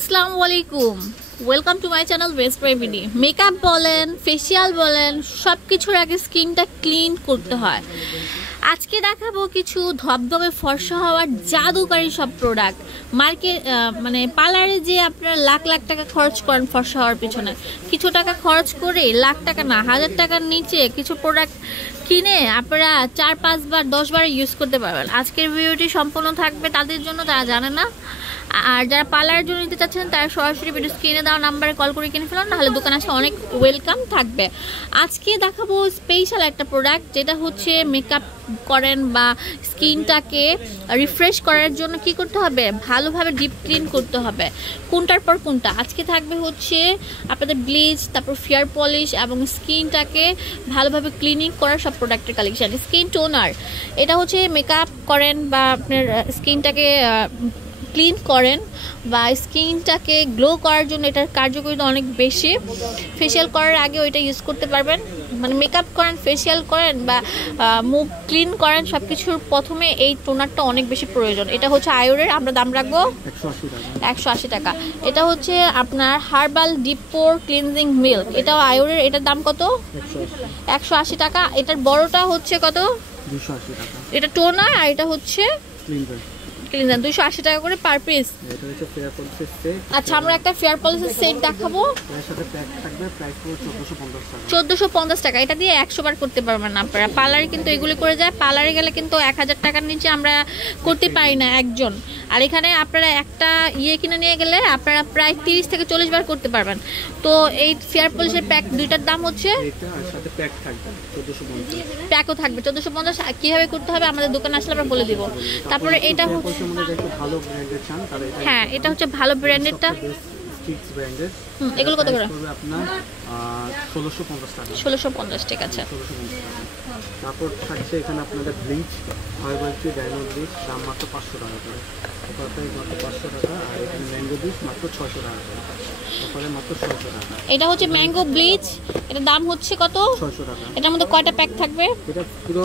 আসসালামু আলাইকুম, welcome to my channel best buy BD. Makeup বলেন, ফেসিয়াল বলেন, সব কিছুর আগে স্কিনটা ক্লিন করতে হয়। আজকে দেখাবো কিছু ধবধবে ফর্সা হওয়ার জাদুকারী সব প্রোডাক্ট। মানে পার্লারে যে আপনারা লাখ লাখ টাকা খরচ করেন ফর্সা হওয়ার পিছনে, কিছু টাকা খরচ করে, লাখ টাকা না 1000 টাকার নিচে কিছু প্রোডাক্ট কিনে আপনারা 4-5 বার 10 বার ইউজ করতে পারবেন। আজকের ভিডিওটি সম্পূর্ণ থাকবে তাদের জন্য যারা জানে না, আর যারা পার্লারের জন্য নিতে চাচ্ছেন তারা সরাসরি ভিডিও স্ক্রিনে দেওয়া নাম্বারে কল করে কিনে ফেলুন, নাহলে দোকানে আসলে অনেক ওয়েলকাম থাকবে। আজকে দেখাবো স্পেশাল একটা প্রোডাক্ট, যেটা হচ্ছে মেকআপ করেন বা স্কিনটাকে রিফ্রেশ করার জন্য কি করতে হবে, ভালোভাবে ডিপ ক্লিন করতে হবে। কোনটার পর কোনটা আজকে থাকবে হচ্ছে আপনাদের ব্লিচ, তারপর ফেয়ার পলিশ এবং স্কিনটাকে ভালোভাবে ক্লিনিং করার সব প্রোডাক্টের কালেকশন। স্কিন টোনার, এটা হচ্ছে মেকআপ করেন বা আপনার স্কিনটাকে ক্লিন করেন বা স্কিনটাকে গ্লো করার জন্য এটার কার্যকারিতা অনেক বেশি। ফেসিয়াল করার আগে ওইটা ইউজ করতে পারবেন, মানে মেকআপ করেন, ফেসিয়াল করেন বা মুখ ক্লিন করেন, সব কিছুর প্রথমে এই টোনারটা অনেক বেশি প্রয়োজন। এটা হচ্ছে আয়োরের, আমরা দাম রাখবো 180 টাকা। এটা হচ্ছে আপনার হার্বাল ডিপ পোর ক্লিনজিং মিল্ক, এটাও আয়োরের, এটার দাম কত? 180 টাকা। এটার বড়টা হচ্ছে কত? 280 টাকা। এটা টোনার আর এটা হচ্ছে ক্লিনজার, 280 টাকা করে পার পিস। এটা হচ্ছে ফেয়ার পলিশের সেট। আচ্ছা, আমরা একটা ফেয়ার পলিশের সেট দেখাবো, এর সাথে প্যাক থাকবে, প্রাইস হচ্ছে 1450 টাকা। এটা দিয়ে 100 বার করতে পারবেন আপনারা। পার্লারে কিন্তু এগুলি করে যায়, পার্লারে গেলে কিন্তু 1000 টাকার নিচে আমরা করতে পারি না একজন। আর এখানে আপনারা একটা কিনে নিয়ে গেলে আপনারা প্রায় 30 থেকে 40 বার করতে পারবেন। তো এই ফেয়ার পলিশের প্যাক দুইটার দাম হচ্ছে, এটা আর সাথে প্যাক থাকবে 1450, প্যাকও থাকবে 1450। কিভাবে করতে হবে আমাদের দোকানে আসলে আমরা বলে দিব। তারপরে এটা হচ্ছে ভালো ব্র্যান্ডের চান তাহলে হ্যাঁ, এটা হচ্ছে ভালো ব্র্যান্ডেরটা, স্টিক্স ব্র্যান্ডের। এগুলো কত করে? আপনার 1650 টাকা। 1650, ঠিক আছে। 1650 টাকা। তারপর থাকছে এখানে আপনাদের bleach, herbal tea diamond bleach, দাম মাত্র 500 টাকা করে। তারপরে মাত্র 500 টাকা। আর এখানে ম্যাঙ্গো ব্লিচ মাত্র 600 টাকা করে। তারপরে মাত্র 600 টাকা। এটা হচ্ছে ম্যাঙ্গো ব্লিচ, এটার দাম হচ্ছে কত? 600 টাকা। এটার মধ্যে কয়টা প্যাক থাকবে? এটা পুরো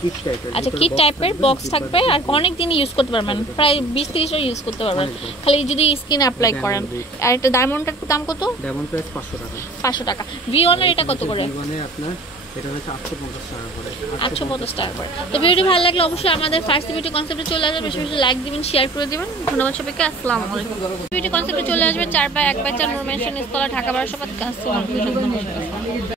কিট টাইপের। আচ্ছা, কিট টাইপের বক্স থাকবে, আর অনেক দিন ইউজ করতে পারবেন, প্রায় 20-30 বার ইউজ করতে পারবেন, খালি যদি স্কিন অ্যাপ্লাই করেন। আর এটা ডায়মন্ডের দাম কত? ডায়মন্ড প্রাইস 500 টাকা। 500 টাকা। V1 এর এটা কত করে? V1 এ আপনার এটা হচ্ছে 850 টাকা করে। 850 টাকা করে। তো ভিডিওটি ভালো লাগলে অবশ্যই আমাদের ফার্স্ট ভিডিও কনসেপ্টে চলে আসবেন, বেশি বেশি লাইক দিবেন, শেয়ার করে দিবেন। ধন্যবাদ সবাইকে, আসসালামু আলাইকুম। ভিডিও কনসেপ্টে চলে আসবেন 4x1/4 নূর মেনশন স্কয়ার, ঢাকা 12 আসসালামু আলাইকুম।